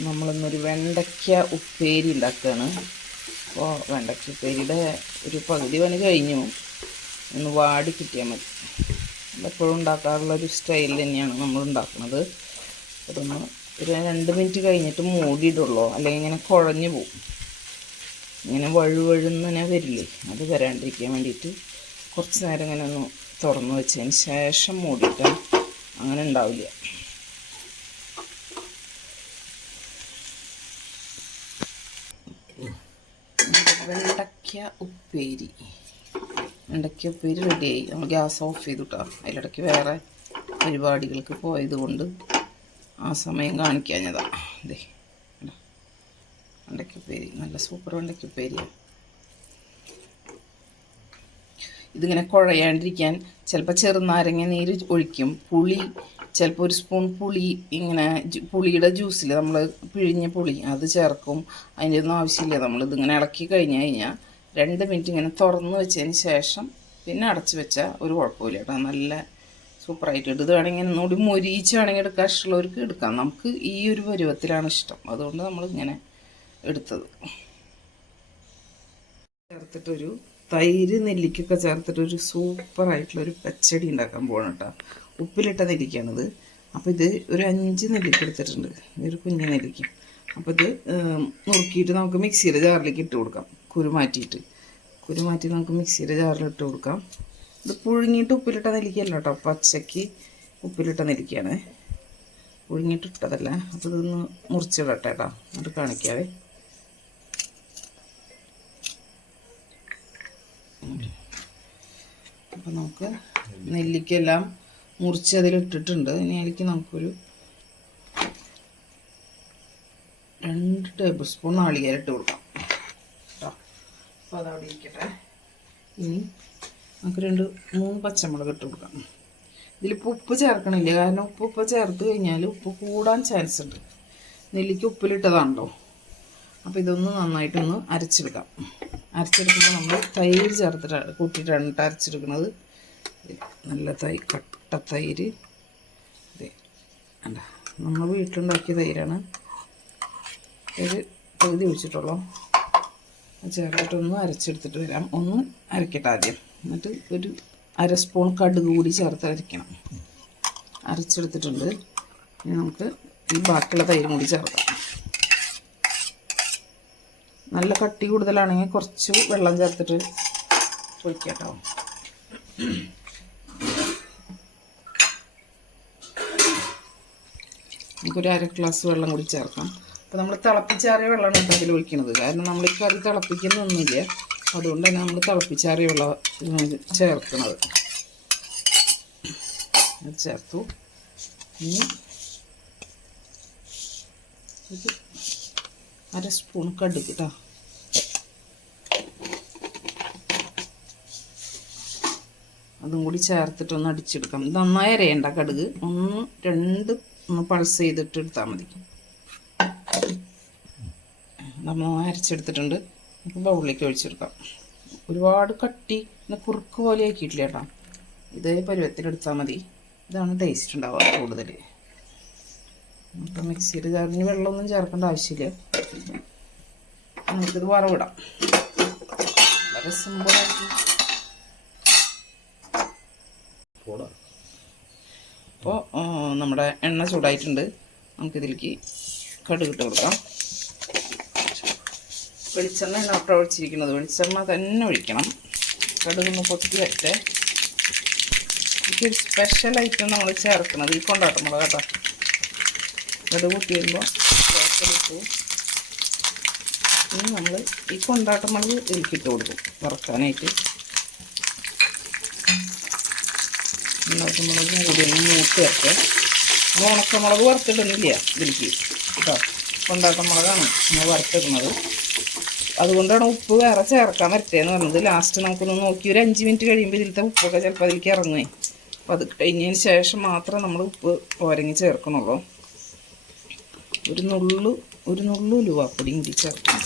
നമ്മളിന്നൊരു വെണ്ടയ്ക്ക ഉപ്പേരി ഉണ്ടാക്കുകയാണ് അപ്പോൾ വെണ്ടയ്ക്ക ഉപ്പേരിയുടെ ഒരു പകുതി പണി കഴിഞ്ഞു. ഒന്ന് വാടി കിട്ടിയാൽ മതി. എപ്പോഴും ഉണ്ടാക്കാറുള്ള ഒരു സ്റ്റൈൽ തന്നെയാണ് നമ്മൾ ഉണ്ടാക്കുന്നത്. അതൊന്ന് ഒരു രണ്ട് മിനിറ്റ് കഴിഞ്ഞിട്ട് മൂടിയിടുള്ളൂ. അല്ലെങ്കിൽ ഇങ്ങനെ കുഴഞ്ഞു പോവും. ഇങ്ങനെ വഴുവഴുന്നനെ വരില്ലേ? അത് വരാണ്ടിരിക്കാൻ വേണ്ടിയിട്ട് കുറച്ച് നേരം ഇങ്ങനെ ഒന്ന് തുറന്നു വെച്ചതിന് ശേഷം മൂടിയിട്ടാൽ അങ്ങനെ ഉണ്ടാവില്ല. വെണ്ടയ്ക്ക ഉപ്പേരി. വെണ്ടയ്ക്ക ഉപ്പേരി റെഡിയായി നമ്മൾ ഗ്യാസ് ഓഫ് ചെയ്തു കേട്ടോ അതിലിടയ്ക്ക് വേറെ പരിപാടികൾക്ക് പോയതുകൊണ്ട് ആ സമയം കാണിക്കാഞ്ഞതാ. അതെ വെണ്ടയ്ക്ക ഉപ്പേരി. നല്ല സൂപ്പർ വെണ്ടയ്ക്ക ഉപ്പേരിയാണ് ഇതിങ്ങനെ കുഴയാണ്ടിരിക്കാൻ ചിലപ്പോൾ ചെറുനാരങ്ങ നീര് ഒഴിക്കും. പുളി ചിലപ്പോൾ ഒരു സ്പൂൺ പുളി ഇങ്ങനെ പുളിയുടെ ജ്യൂസിൽ നമ്മൾ പിഴിഞ്ഞ പുളി അത് ചേർക്കും. അതിന്റെ ഒന്നും ആവശ്യമില്ല. നമ്മൾ ഇതിങ്ങനെ ഇളക്കി കഴിഞ്ഞ് കഴിഞ്ഞാൽ രണ്ട് മിനിറ്റ് ഇങ്ങനെ തുറന്ന് വെച്ചതിന് ശേഷം പിന്നെ അടച്ച് വെച്ചാൽ ഒരു കുഴപ്പമില്ല കേട്ടോ. നല്ല സൂപ്പറായിട്ട് ഇടും ഇത് വേണമെങ്കിൽ ഒന്നുകൂടി മൊരിയിച്ച് വേണമെങ്കിൽ എടുക്കാൻ ഇഷ്ടമുള്ളവർക്ക് എടുക്കാം. നമുക്ക് ഈ ഒരു പരുവത്തിലാണ് ഇഷ്ടം. അതുകൊണ്ട് നമ്മളിങ്ങനെ എടുത്തത്. ചേർത്തിട്ടൊരു തൈര് നെല്ലിക്കൊക്കെ ചേർത്തിട്ട് ഒരു സൂപ്പറായിട്ടുള്ള ഒരു പച്ചടി ഉണ്ടാക്കാൻ പോകണം കേട്ടോ ഉപ്പിലിട്ട നെല്ലിക്കാണിത് അപ്പോൾ ഇത് ഒരു അഞ്ച് നെല്ലിക്ക എടുത്തിട്ടുണ്ട്. ഒരു കുഞ്ഞു നെല്ലിക്ക. അപ്പോൾ ഇത് നുറുക്കിയിട്ട് നമുക്ക് മിക്സിയുടെ ജാറിലേക്ക് ഇട്ട് കൊടുക്കാം. കുരു മാറ്റിയിട്ട്. കുരു മാറ്റി നമുക്ക് മിക്സിയുടെ ജാറിൽ ഇട്ട് കൊടുക്കാം. ഇത് പുഴുങ്ങിയിട്ട് ഉപ്പിലിട്ട നെല്ലിക്കല്ല കേട്ടോ പച്ചയ്ക്ക് ഉപ്പിലിട്ട നെല്ലിക്കയാണ്. പുഴുങ്ങിയിട്ട് ഇട്ടതല്ല. അപ്പോൾ ഇതൊന്ന് മുറിച്ചിടട്ടെ കേട്ടോ എന്നിട്ട് കാണിക്കാവേ. അപ്പം നമുക്ക് നെല്ലിക്കെല്ലാം മുറിച്ച് അതിലിട്ടിട്ടുണ്ട്. ഇനി അതിലേക്ക് നമുക്കൊരു രണ്ട് ടേബിൾ സ്പൂൺ നാളികേരം ഇട്ട് കൊടുക്കാം. കേട്ടോ അപ്പോൾ അതവിടെ ഇരിക്കട്ടെ. ഇനി നമുക്ക് രണ്ട് മൂന്ന് പച്ചമുളക് ഇട്ട് കൊടുക്കാം. ഇതിലിപ്പോൾ ഉപ്പ് ചേർക്കണില്ല? കാരണം ഉപ്പ് ഇപ്പോൾ ചേർത്ത് കഴിഞ്ഞാൽ ഉപ്പ് കൂടാൻ ചാൻസ് ഉണ്ട്. നെല്ലിക്ക് ഉപ്പിലിട്ടതാണല്ലോ. അപ്പോൾ ഇതൊന്ന് നന്നായിട്ടൊന്ന് അരച്ചെടുക്കാം അരച്ചെടുക്കുമ്പോൾ നമ്മൾ തൈര് ചേർത്തിട്ട് കൂട്ടിയിട്ടാണ് കേട്ടോ അരച്ചെടുക്കുന്നത്. നല്ല തൈ കട്ട തൈര്. ഇത് അല്ല നമ്മൾ വീട്ടിലുണ്ടാക്കിയ തൈരാണ്. ഒരു പകുതി ഒഴിച്ചിട്ടുള്ളൂ. ചേർത്തിട്ടൊന്ന് അരച്ചെടുത്തിട്ട് വരാം. ഒന്ന് അരക്കട്ടെ ആദ്യം. എന്നിട്ട് ഒരു അര സ്പൂൺ കടുക് കൂടി ചേർത്ത് അരയ്ക്കണം. അരച്ചെടുത്തിട്ടുണ്ട്. ഇനി നമുക്ക് ഈ ബാക്കിയുള്ള തൈരും കൂടി ചേർക്കാം. നല്ല കട്ടി കൂടുതലാണെങ്കിൽ കുറച്ച് വെള്ളം ചേർത്തിട്ട് ഒഴിക്കാം കേട്ടോ നമുക്കൊരു അര ഗ്ലാസ് വെള്ളം കൂടി ചേർക്കാം. അപ്പോൾ നമ്മൾ തിളപ്പിച്ചാറിയ വെള്ളമാണ് ഇപ്പോൾ അതിൽ ഒഴിക്കുന്നത് കാരണം നമ്മൾ ഈ കറി തിളപ്പിക്കുന്നൊന്നുമില്ല അതുകൊണ്ട് തന്നെ നമ്മൾ തിളപ്പിച്ചാറിയ വെള്ളം ചേർക്കുന്നത് ചേർത്തു. അര സ്പൂൺ കടുക് കേട്ടോ അതും കൂടി ചേർത്തിട്ടൊന്ന് അടിച്ചെടുക്കാം. ഇത് നന്നായി അരയേണ്ട കടുക്. ഒന്ന് രണ്ട് ഒന്ന് പൾസ് ചെയ്തിട്ട് എടുത്താൽ മതി. നമ്മൾ അരച്ചെടുത്തിട്ടുണ്ട്. നമുക്ക് ബൗളിലേക്ക് ഒഴിച്ചെടുക്കാം ഒരുപാട് കട്ടി കുറുക്ക് പോലെ ആക്കിയിട്ടില്ല കേട്ടോ. ഇതേ പരുവത്തിലെടുത്താൽ മതി. ഇതാണ് ടേസ്റ്റ് ഉണ്ടാവുക കൂടുതൽ. അപ്പം മിക്സിയിൽ ചേർന്ന് വെള്ളമൊന്നും ചേർക്കേണ്ട ആവശ്യമില്ല. നമുക്കിത് വറവിടാം. വളരെ സിമ്പിളായിട്ട് അപ്പോൾ നമ്മുടെ എണ്ണ ചൂടായിട്ടുണ്ട്. നമുക്കിതിലേക്ക് കടുക് ഇട്ട് കൊടുക്കാം. വെളിച്ചെണ്ണ അവിടെ ഒഴിച്ചിരിക്കുന്നത്. വെളിച്ചെണ്ണ തന്നെ ഒഴിക്കണം. കടുകൊന്ന് പൊത്തി വരട്ടെ. എനിക്കൊരു സ്പെഷ്യൽ ഐറ്റം നമ്മൾ ചേർക്കുന്നത്. ഈ കൊണ്ടാട്ടമുളക് കേട്ടോ. കടുക് കൂട്ടി വരുമ്പോൾ ഇനി നമ്മൾ ഈ ഇതിലേക്ക് ഇട്ട് കൊടുക്കും. വറുക്കാനായിട്ട്. ഉണക്കമുളക് കൂടി ഒന്ന് മൂത്ത് വരട്ടെ നമ്മൾ ഉണക്കമുളക് വറുത്തിടുന്നില്ല ഇതിലേക്ക്. കേട്ടോ? കൊണ്ടാട്ടമുളകാണ് നമ്മൾ വറുത്തിടുന്നത്. അതുകൊണ്ടാണ് ഉപ്പ് വേറെ ചേർക്കാൻ പറ്റുകയെന്ന് പറഞ്ഞത്. ലാസ്റ്റ് നമുക്കൊന്ന് നോക്കി ഒരു അഞ്ച് മിനിറ്റ് കഴിയുമ്പോൾ ഇതിലത്തെ ഉപ്പൊക്കെ ചിലപ്പോൾ അതിലേക്ക് ഇറങ്ങുമേ അപ്പോൾ അത് കഴിഞ്ഞതിന് ശേഷം മാത്രം നമ്മൾ ഉപ്പ് ഓരങ്ങി ചേർക്കണുള്ളൂ ഒരു നുള്ളു ഒരു നുള്ളു ഉലുവാപ്പൊടിയും കൂടി ചേർക്കണം.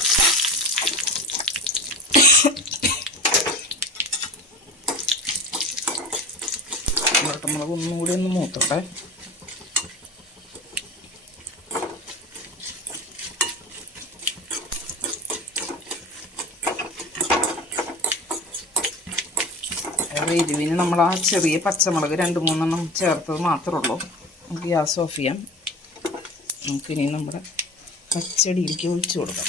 വറ്റമുളക് ഒന്നുകൂടി ഒന്ന് മൂത്തട്ടെ. എരിവിന് നമ്മൾ ആ ചെറിയ പച്ചമുളക് രണ്ട് മൂന്നെണ്ണം ചേർത്തത് മാത്രമേ ഉള്ളൂ നമുക്ക് ഗ്യാസ് ഓഫ് ചെയ്യാം. നമുക്കിനി നമ്മുടെ പച്ചടിയിലേക്ക് ഒഴിച്ചു കൊടുക്കാം.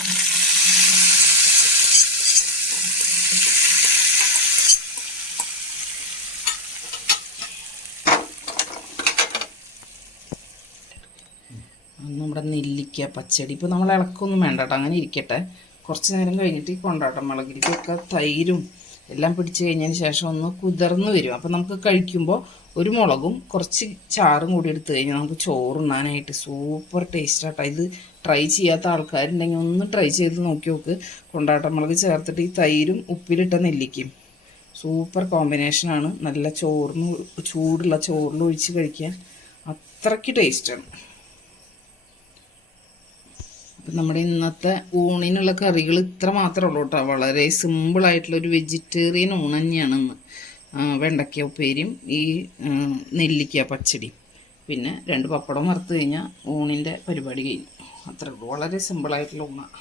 നമ്മുടെ നെല്ലിക്ക പച്ചടി. ഇപ്പോൾ നമ്മൾ ഇളക്കൊന്നും വേണ്ട കേട്ടോ അങ്ങനെ ഇരിക്കട്ടെ. കുറച്ച് നേരം കഴിഞ്ഞിട്ട് ഈ കൊണ്ടാട്ടം മുളകിരിക്കൊക്കെ തൈരും എല്ലാം പിടിച്ച് കഴിഞ്ഞതിന് ശേഷം ഒന്ന് കുതിർന്ന് വരും. അപ്പം നമുക്ക് കഴിക്കുമ്പോൾ ഒരു മുളകും കുറച്ച് ചാറും കൂടി എടുത്തു കഴിഞ്ഞാൽ നമുക്ക് ചോറുണ്ണാനായിട്ട് സൂപ്പർ ടേസ്റ്റ് ആട്ടോ ഇത് ട്രൈ ചെയ്യാത്ത ആൾക്കാരുണ്ടെങ്കിൽ ഒന്ന് ട്രൈ ചെയ്ത് നോക്കി നോക്ക്. കൊണ്ടാട്ടം മുളക് ചേർത്തിട്ട് ഈ തൈരും ഉപ്പിലിട്ട നെല്ലിക്കും സൂപ്പർ കോമ്പിനേഷനാണ് നല്ല ചോറിന് ചൂടുള്ള ചോറിൽ ഒഴിച്ച് കഴിക്കാൻ അത്രയ്ക്ക് ടേസ്റ്റാണ് അപ്പം നമ്മുടെ ഇന്നത്തെ ഊണിനുള്ള കറികൾ ഇത്ര മാത്രമേ ഉള്ളൂ കേട്ടോ. വളരെ സിമ്പിളായിട്ടുള്ള ഒരു വെജിറ്റേറിയൻ ഊണ് തന്നെയാണ് വെണ്ടയ്ക്ക ഉപ്പേരിയും ഈ നെല്ലിക്ക പച്ചടി പിന്നെ രണ്ട് പപ്പടം വറുത്ത് കഴിഞ്ഞാൽ ഊണിന്റെ പരിപാടി കഴിഞ്ഞു. അത്രേ ഉള്ളൂ. വളരെ സിമ്പിളായിട്ടുള്ള ഊണാണ്